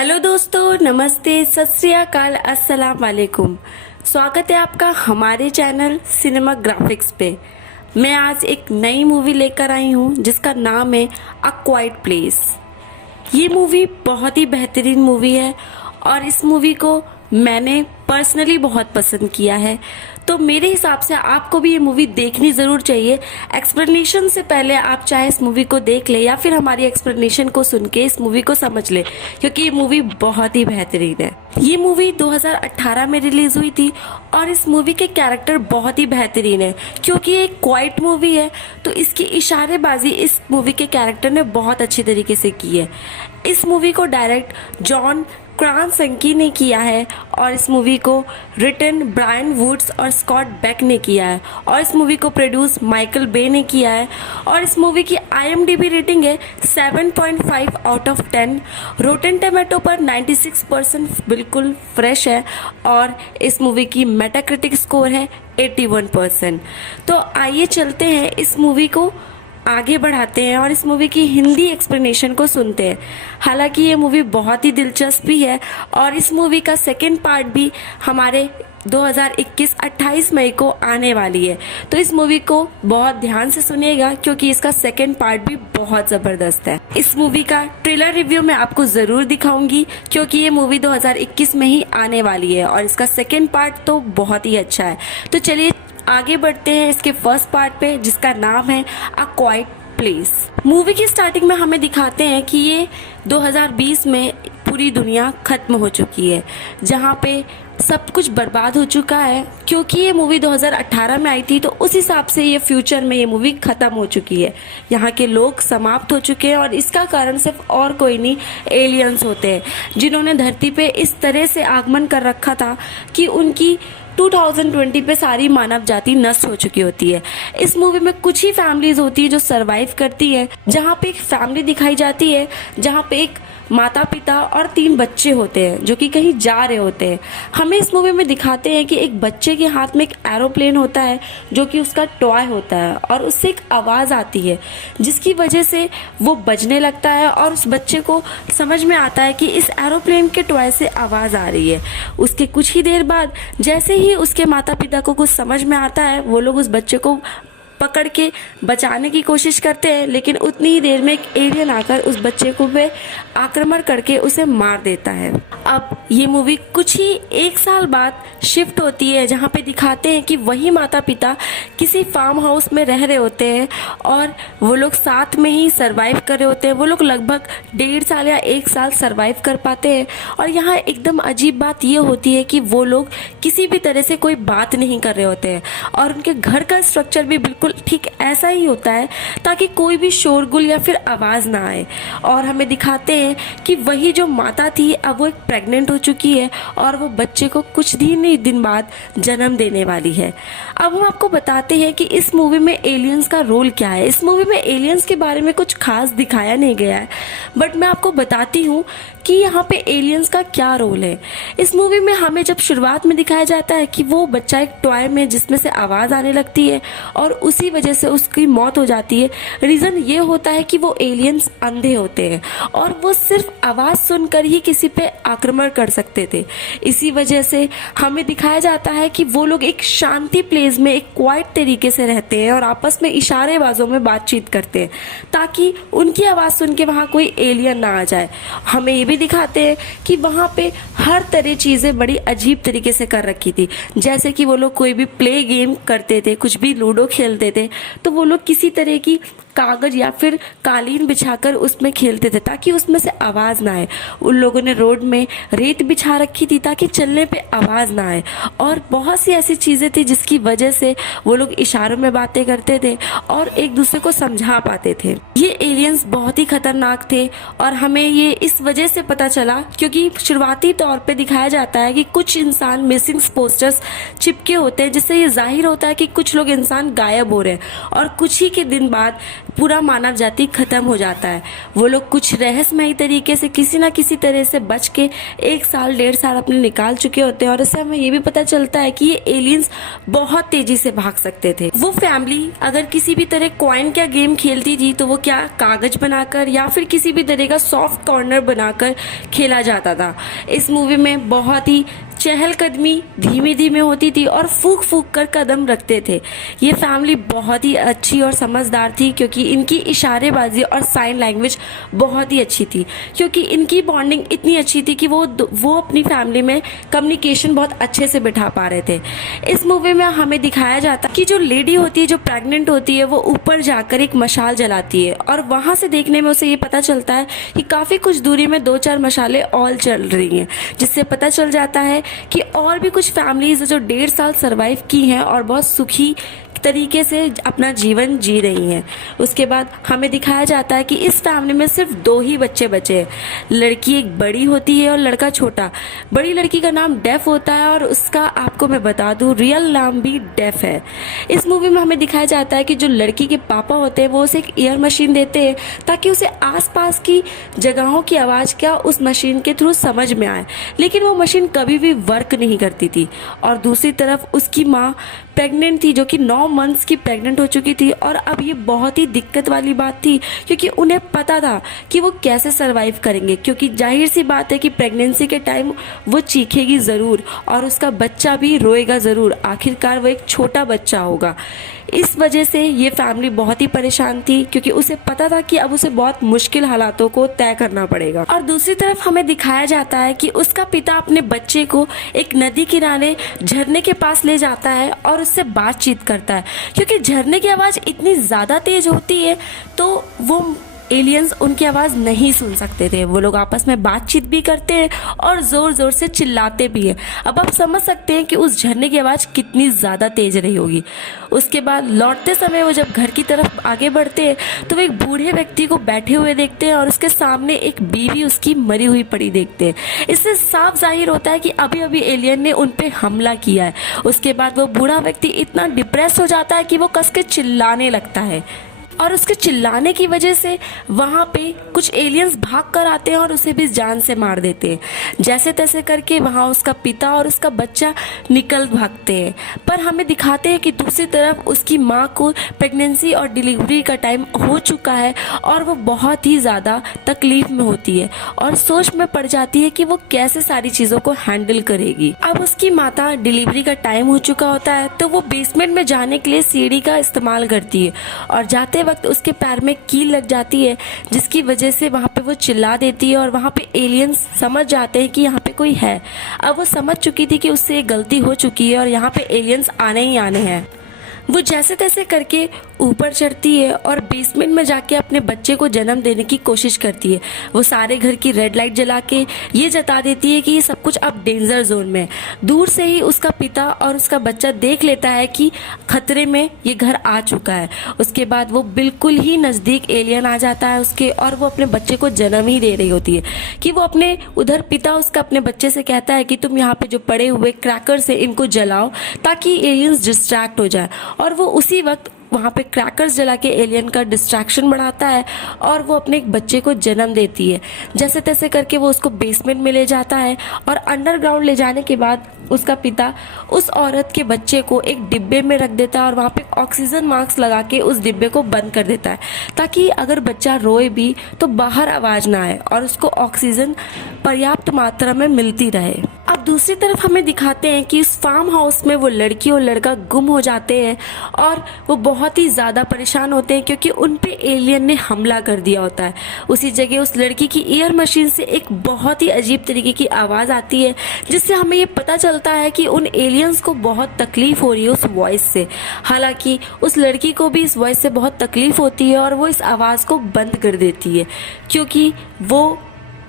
Hello दोस्तों, नमस्ते, सत श्री अकाल, अस्सलाम वालेकुम। स्वागत है आपका हमारे चैनल सिनेमा ग्राफिक्स पे। मैं आज एक नई मूवी लेकर आई हूँ जिसका नाम है अ क्वाइट प्लेस। ये मूवी बहुत ही बेहतरीन मूवी है और इस मूवी को मैंने पर्सनली बहुत पसंद किया है, तो मेरे हिसाब से आपको भी ये मूवी देखनी ज़रूर चाहिए। एक्सप्लेनेशन से पहले आप चाहे इस मूवी को देख ले या फिर हमारी एक्सप्लेनेशन को सुन के इस मूवी को समझ ले, क्योंकि ये मूवी बहुत ही बेहतरीन है। ये मूवी 2018 में रिलीज हुई थी और इस मूवी के कैरेक्टर बहुत ही बेहतरीन है। क्योंकि ये एक क्वाइट मूवी है तो इसकी इशारेबाजी इस मूवी के कैरेक्टर ने बहुत अच्छी तरीके से की है। इस मूवी को डायरेक्ट जॉन क्रासिंस्की ने किया है और इस मूवी को रिटन ब्रायन वुड्स और स्कॉट बेक ने किया है और इस मूवी को प्रोड्यूस माइकल बे ने किया है और इस मूवी की IMDb रेटिंग है 7.5 आउट ऑफ 10। रोटेन टोमेटो पर 96% बिल्कुल फ्रेश है और इस मूवी की मेटाक्रिटिक स्कोर है 81%। तो आइए चलते हैं इस मूवी को आगे बढ़ाते हैं और इस मूवी की हिंदी एक्सप्लेनेशन को सुनते हैं। हालांकि ये मूवी बहुत ही दिलचस्प भी है और इस मूवी का सेकेंड पार्ट भी हमारे 2021 28 मई को आने वाली है, तो इस मूवी को बहुत ध्यान से सुनिएगा क्योंकि इसका सेकेंड पार्ट भी बहुत ज़बरदस्त है। इस मूवी का ट्रेलर रिव्यू मैं आपको ज़रूर दिखाऊंगी क्योंकि ये मूवी 2021 में ही आने वाली है और इसका सेकेंड पार्ट तो बहुत ही अच्छा है। तो चलिए आगे बढ़ते हैं इसके फर्स्ट पार्ट पे जिसका नाम है अ क्वाइट प्लेस। मूवी की स्टार्टिंग में हमें दिखाते हैं कि ये 2020 में पूरी दुनिया खत्म हो चुकी है, जहाँ पे सब कुछ बर्बाद हो चुका है। क्योंकि ये मूवी 2018 में आई थी तो उस हिसाब से ये फ्यूचर में ये मूवी खत्म हो चुकी है। यहाँ के लोग समाप्त हो चुके हैं और इसका कारण सिर्फ और कोई नहीं, एलियंस होते हैं जिन्होंने धरती पे इस तरह से आगमन कर रखा था कि उनकी 2020 पे सारी मानव जाति नष्ट हो चुकी होती है। इस मूवी में कुछ ही फैमिलीज होती है जो सरवाइव करती है, जहाँ पे एक फैमिली दिखाई जाती है जहाँ पे एक माता पिता और 3 बच्चे होते हैं जो कि कहीं जा रहे होते हैं। हमें इस मूवी में दिखाते हैं कि एक बच्चे के हाथ में एक एरोप्लेन होता है जो कि उसका टॉय होता है और उससे एक आवाज़ आती है जिसकी वजह से वो बजने लगता है और उस बच्चे को समझ में आता है कि इस एरोप्लेन के टॉय से आवाज़ आ रही है। उसके कुछ ही देर बाद जैसे ही उसके माता पिता को कुछ समझ में आता है, वो लोग उस बच्चे को पकड़ के बचाने की कोशिश करते हैं, लेकिन उतनी ही देर में एक एलियन आकर उस बच्चे को पे आक्रमण करके उसे मार देता है। अब ये मूवी कुछ ही 1 साल बाद शिफ्ट होती है जहाँ पे दिखाते हैं कि वही माता पिता किसी फार्म हाउस में रह रहे होते हैं और वो लोग साथ में ही सरवाइव कर रहे होते हैं। वो लोग लगभग 1.5 साल या 1 साल सरवाइव कर पाते हैं और यहाँ एकदम अजीब बात ये होती है कि वो लोग किसी भी तरह से कोई बात नहीं कर रहे होते हैं और उनके घर का स्ट्रक्चर भी बिल्कुल ठीक ऐसा ही होता है ताकि कोई भी शोरगुल या फिर आवाज़ ना आए। और हमें दिखाते हैं कि वही जो माता थी अब वो एक प्रेग्नेंट हो चुकी है और वो बच्चे को कुछ दिन बाद जन्म देने वाली है। अब हम आपको बताते हैं कि इस मूवी में एलियंस का रोल क्या है। इस मूवी में एलियंस के बारे में कुछ खास दिखाया नहीं गया है, बट मैं आपको बताती हूँ कि यहाँ पे एलियंस का क्या रोल है। इस मूवी में हमें जब शुरुआत में दिखाया जाता है कि वो बच्चा एक टॉय में जिसमें से आवाज़ आने लगती है और उसी वजह से उसकी मौत हो जाती है। रीज़न ये होता है कि वो एलियंस अंधे होते हैं और वो सिर्फ आवाज़ सुनकर ही किसी पे आक्रमण कर सकते थे। इसी वजह से हमें दिखाया जाता है कि वो लोग एक शांति प्लेस में एक क्वाइट तरीके से रहते हैं और आपस में इशारेबाजों में बातचीत करते हैं ताकि उनकी आवाज़ सुन के वहाँ कोई एलियन ना आ जाए। हमें ये भी दिखाते हैं कि वहाँ पे हर तरह चीज़ें बड़ी अजीब तरीके से कर रखी थी, जैसे कि वो लोग कोई भी प्ले गेम करते थे, कुछ भी लूडो खेलते थे तो वो लोग किसी तरह की कागज या फिर कालीन बिछाकर उसमें खेलते थे ताकि उसमें से आवाज़ ना आए। उन लोगों ने रोड में रेत बिछा रखी थी ताकि चलने पे आवाज़ ना आए और बहुत सी ऐसी चीज़ें थी जिसकी वजह से वो लोग इशारों में बातें करते थे और एक दूसरे को समझा पाते थे। ये एलियंस बहुत ही खतरनाक थे और हमें ये इस वजह से पता चला क्योंकि शुरुआती तौर पे दिखाया जाता है कि कुछ इंसान मिसिंग पोस्टर्स चिपके होते हैं जिससे ये जाहिर होता है कि कुछ लोग इंसान गायब हो रहे हैं और कुछ ही के दिन बाद पूरा मानव जाति खत्म हो जाता है। वो लोग कुछ रहस्यमयी तरीके से किसी ना किसी तरह से बच के 1 साल 1.5 साल अपने निकाल चुके होते हैं और इससे हमें ये भी पता चलता है कि ये एलियंस बहुत तेजी से भाग सकते थे। वो फैमिली अगर किसी भी तरह कॉइन का गेम खेलती थी तो वो क्या कागज बनाकर या फिर किसी भी तरह का सॉफ्ट कॉर्नर बनाकर खेला जाता था। इस मूवी में बहुत ही चहलकदमी धीमे धीमे होती थी और फूक फूक कर कदम रखते थे। ये फैमिली बहुत ही अच्छी और समझदार थी क्योंकि इनकी इशारेबाजी और साइन लैंग्वेज बहुत ही अच्छी थी, क्योंकि इनकी बॉन्डिंग इतनी अच्छी थी कि वो अपनी फैमिली में कम्युनिकेशन बहुत अच्छे से बिठा पा रहे थे। इस मूवी में हमें दिखाया जाता कि जो लेडी होती है, जो प्रेग्नेंट होती है, वो ऊपर जाकर एक मशाल जलाती है और वहां से देखने में उसे ये पता चलता है कि काफी कुछ दूरी में 2-4 मशालें और चल रही हैं, जिससे पता चल जाता है कि और भी कुछ फैमिलीज जो 1.5 साल सरवाइव की हैं और बहुत सुखी तरीके से अपना जीवन जी रही हैं। उसके बाद हमें दिखाया जाता है कि इस फैमिली में सिर्फ 2 ही बच्चे बचे हैं। लड़की एक बड़ी होती है और लड़का छोटा। बड़ी लड़की का नाम डेफ होता है और उसका आपको मैं बता दूं रियल नाम भी डेफ है। इस मूवी में हमें दिखाया जाता है कि जो लड़की के पापा होते हैं वो उसे एक ईयर मशीन देते हैं ताकि उसे आसपास की जगहों की आवाज़ क्या उस मशीन के थ्रू समझ में आए, लेकिन वो मशीन कभी भी वर्क नहीं करती थी। और दूसरी तरफ उसकी माँ प्रेग्नेंट थी, जो कि 9 मंथ्स की प्रेग्नेंट हो चुकी थी और अब ये बहुत ही दिक्कत वाली बात थी क्योंकि उन्हें पता था कि वो कैसे सरवाइव करेंगे, क्योंकि जाहिर सी बात है कि प्रेगनेंसी के टाइम वो चीखेगी ज़रूर और उसका बच्चा भी रोएगा ज़रूर। आखिरकार वो एक छोटा बच्चा होगा। इस वजह से ये फैमिली बहुत ही परेशान थी क्योंकि उसे पता था कि अब उसे बहुत मुश्किल हालातों को तय करना पड़ेगा। और दूसरी तरफ हमें दिखाया जाता है कि उसका पिता अपने बच्चे को एक नदी किनारे झरने के पास ले जाता है और उससे बातचीत करता है, क्योंकि झरने की आवाज़ इतनी ज़्यादा तेज होती है तो वो एलियंस उनकी आवाज़ नहीं सुन सकते थे। वो लोग आपस में बातचीत भी करते हैं और ज़ोर ज़ोर से चिल्लाते भी हैं। अब आप समझ सकते हैं कि उस झरने की आवाज़ कितनी ज़्यादा तेज रही होगी। उसके बाद लौटते समय वो जब घर की तरफ आगे बढ़ते हैं तो वो एक बूढ़े व्यक्ति को बैठे हुए देखते हैं और उसके सामने एक बीवी उसकी मरी हुई पड़ी देखते हैं। इससे साफ जाहिर होता है कि अभी अभी एलियन ने उन पर हमला किया है। उसके बाद वो बूढ़ा व्यक्ति इतना डिप्रेस हो जाता है कि वो कस के चिल्लाने लगता है और उसके चिल्लाने की वजह से वहाँ पे कुछ एलियंस भाग कर आते हैं और उसे भी जान से मार देते हैं। जैसे तैसे करके वहाँ उसका पिता और उसका बच्चा निकल भागते हैं, पर हमें दिखाते हैं कि दूसरी तरफ उसकी माँ को प्रेगनेंसी और डिलीवरी का टाइम हो चुका है और वो बहुत ही ज़्यादा तकलीफ में होती है और सोच में पड़ जाती है कि वो कैसे सारी चीज़ों को हैंडल करेगी। अब उसकी माता डिलीवरी का टाइम हो चुका होता है तो वो बेसमेंट में जाने के लिए सीढ़ी का इस्तेमाल करती है और जाते वक्त उसके पैर में कील लग जाती है, जिसकी वजह से वहाँ पे वो चिल्ला देती है और वहाँ पे एलियंस समझ जाते हैं कि यहाँ पे कोई है। अब वो समझ चुकी थी कि उससे गलती हो चुकी है और यहाँ पे एलियंस आने ही आने हैं। वो जैसे तैसे करके ऊपर चढ़ती है और बेसमेंट में जाके अपने बच्चे को जन्म देने की कोशिश करती है। वो सारे घर की रेड लाइट जला के ये जता देती है कि ये सब कुछ अब डेंजर जोन में है। दूर से ही उसका पिता और उसका बच्चा देख लेता है कि खतरे में ये घर आ चुका है। उसके बाद वो बिल्कुल ही नज़दीक एलियन आ जाता है उसके और वो अपने बच्चे को जन्म ही दे रही होती है कि वो अपने उधर पिता उसका अपने बच्चे से कहता है कि तुम यहाँ पे जो पड़े हुए क्रैकर्स है इनको जलाओ ताकि एलियंस डिस्ट्रैक्ट हो जाए। और वो उसी वक्त वहाँ पे क्रैकर्स जला के एलियन का डिस्ट्रैक्शन बढ़ाता है और वो अपने एक बच्चे को जन्म देती है। जैसे तैसे करके वो उसको बेसमेंट में ले जाता है और अंडरग्राउंड ले जाने के बाद उसका पिता उस औरत के बच्चे को एक डिब्बे में रख देता है और वहाँ पे ऑक्सीजन मास्क लगा के उस डिब्बे को बंद कर देता है ताकि अगर बच्चा रोए भी तो बाहर आवाज़ ना आए और उसको ऑक्सीजन पर्याप्त मात्रा में मिलती रहे। अब दूसरी तरफ हमें दिखाते हैं कि इस फार्म हाउस में वो लड़की और लड़का गुम हो जाते हैं और वो बहुत ही ज़्यादा परेशान होते हैं क्योंकि उन पे एलियन ने हमला कर दिया होता है। उसी जगह उस लड़की की ईयर मशीन से एक बहुत ही अजीब तरीके की आवाज़ आती है जिससे हमें ये पता चलता है कि उन एलियंस को बहुत तकलीफ हो रही है उस वॉइस से। हालांकि उस लड़की को भी इस वॉइस से बहुत तकलीफ होती है और वो इस आवाज़ को बंद कर देती है क्योंकि वो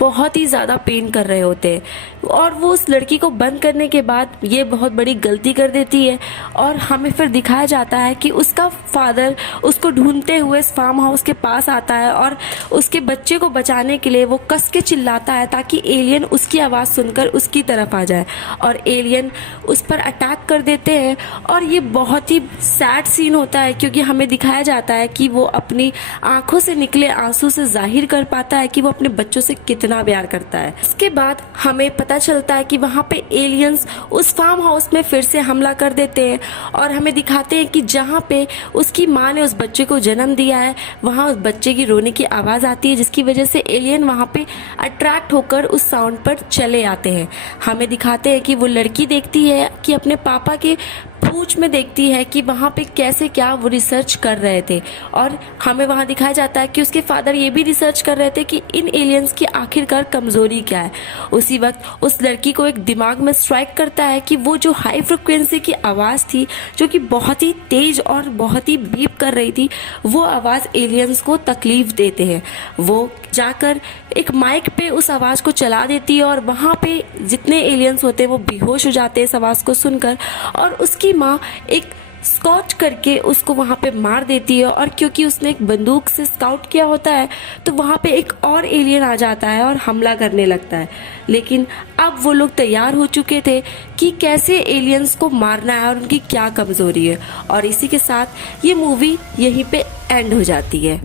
बहुत ही ज़्यादा पेन कर रहे होते हैं और वो उस लड़की को बंद करने के बाद ये बहुत बड़ी गलती कर देती है और हमें फिर दिखाया जाता है कि उसका फादर उसको ढूंढते हुए इस फार्म हाउस के पास आता है और उसके बच्चे को बचाने के लिए वो कस के चिल्लाता है ताकि एलियन उसकी आवाज़ सुनकर उसकी तरफ आ जाए और एलियन उस पर अटैक कर देते हैं। और ये बहुत ही सैड सीन होता है क्योंकि हमें दिखाया जाता है कि वो अपनी आंखों से निकले आंसू से जाहिर कर पाता है कि वो अपने बच्चों से कितना प्यार करता है। इसके बाद हमें पता चलता है कि वहाँ पे एलियंस उस फार्म हाउस में फिर से हमला कर देते हैं और हमें दिखाते हैं कि जहाँ पे उसकी माँ ने उस बच्चे को जन्म दिया है वहाँ उस बच्चे की रोने की आवाज़ आती है, जिसकी वजह से एलियन वहाँ पे अट्रैक्ट होकर उस साउंड पर चले आते हैं। हमें दिखाते हैं कि वो लड़की देखती है कि अपने पापा के पूंछ में देखती है कि वहाँ पे कैसे क्या वो रिसर्च कर रहे थे और हमें वहाँ दिखाया जाता है कि उसके फादर ये भी रिसर्च कर रहे थे कि इन एलियंस की आखिरकार कमज़ोरी क्या है। उसी वक्त उस लड़की को एक दिमाग में स्ट्राइक करता है कि वो जो हाई फ्रिक्वेंसी की आवाज़ थी जो कि बहुत ही तेज़ और बहुत ही बीप कर रही थी, वो आवाज़ एलियंस को तकलीफ देते हैं। वो जाकर एक माइक पे उस आवाज़ को चला देती है और वहाँ पे जितने एलियंस होते हैं वो बेहोश हो जाते हैं इस आवाज़ को सुनकर और उसकी माँ एक स्कॉच करके उसको वहाँ पे मार देती है। और क्योंकि उसने एक बंदूक से स्काउट किया होता है तो वहाँ पे एक और एलियन आ जाता है और हमला करने लगता है, लेकिन अब वो लोग तैयार हो चुके थे कि कैसे एलियंस को मारना है और उनकी क्या कमज़ोरी है। और इसी के साथ ये मूवी यहीं पे एंड हो जाती है।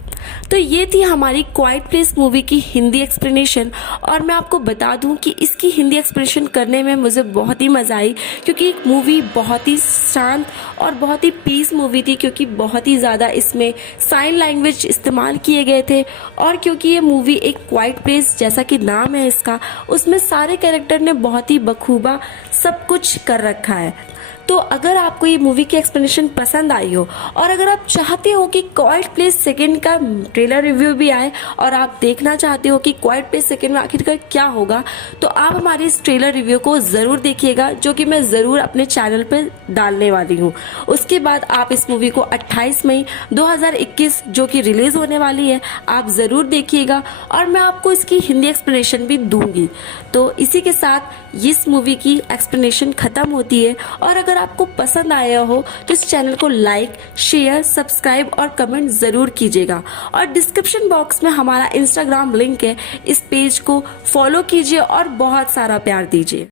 तो ये थी हमारी क्वाइट प्लेस मूवी की हिंदी एक्सप्लेनेशन और मैं आपको बता दूं कि इसकी हिंदी एक्सप्लेनेशन करने में मुझे बहुत ही मज़ा आई क्योंकि मूवी बहुत ही शांत और बहुत ही पीस मूवी थी, क्योंकि बहुत ही ज़्यादा इसमें साइन लैंग्वेज इस्तेमाल किए गए थे और क्योंकि ये मूवी एक क्वाइट प्लेस जैसा कि नाम है इसका, उसमें सारे कैरेक्टर ने बहुत ही बखूबा सब कुछ कर रखा है। तो अगर आपको ये मूवी की एक्सप्लेनेशन पसंद आई हो और अगर आप चाहते हो कि क्वाइट प्लेस सेकंड का ट्रेलर रिव्यू भी आए और आप देखना चाहते हो कि क्वाइट प्लेस सेकंड में आखिरकार क्या होगा, तो आप हमारे इस ट्रेलर रिव्यू को ज़रूर देखिएगा जो कि मैं ज़रूर अपने चैनल पर डालने वाली हूँ। उसके बाद आप इस मूवी को 28 मई 2021 जो कि रिलीज़ होने वाली है आप ज़रूर देखिएगा और मैं आपको इसकी हिंदी एक्सप्लेनेशन भी दूंगी। तो इसी के साथ इस मूवी की एक्सप्लेनेशन ख़त्म होती है और अगर आपको पसंद आया हो तो इस चैनल को लाइक, शेयर, सब्सक्राइब और कमेंट ज़रूर कीजिएगा और डिस्क्रिप्शन बॉक्स में हमारा इंस्टाग्राम लिंक है, इस पेज को फॉलो कीजिए और बहुत सारा प्यार दीजिए।